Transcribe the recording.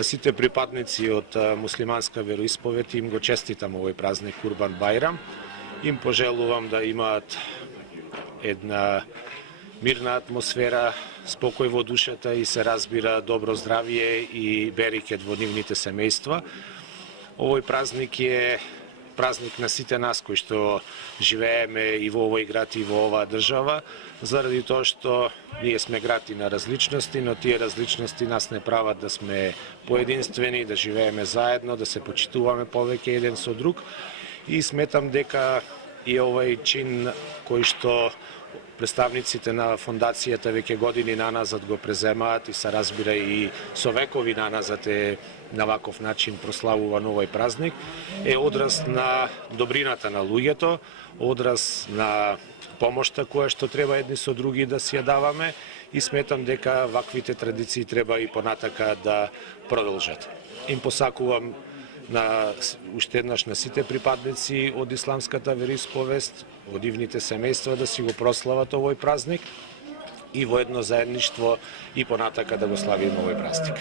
На сите припадници од муслиманска вероисповед им го честитам овој празник Курбан Бајрам. Им пожелувам да имаат една мирна атмосфера, спокој во душата и се разбира добро здравје и берекет во нивните семејства. Овој празник е празник на сите нас кои што живееме и во овој град и во оваа држава, заради тоа што ние сме град и на различности, но тие различности нас не прават да сме поединствени, да живееме заедно, да се почитуваме повеќе еден со друг. И сметам дека и овој чин кој што представниците на фондацијата веќе години наназад го преземаат и се разбира и со векови наназад е на ваков начин прославуван овој празник, е одраз на добрината на луѓето, одраз на помошта која што треба едни со други да си ја даваме и сметам дека ваквите традиции треба и понатака да продолжат. Им посакувам уште еднаш на сите припадници од исламската вероисповест, од нивните семејства да си го прослават овој празник и во едно заедништво и понатака да го славиме овој празник.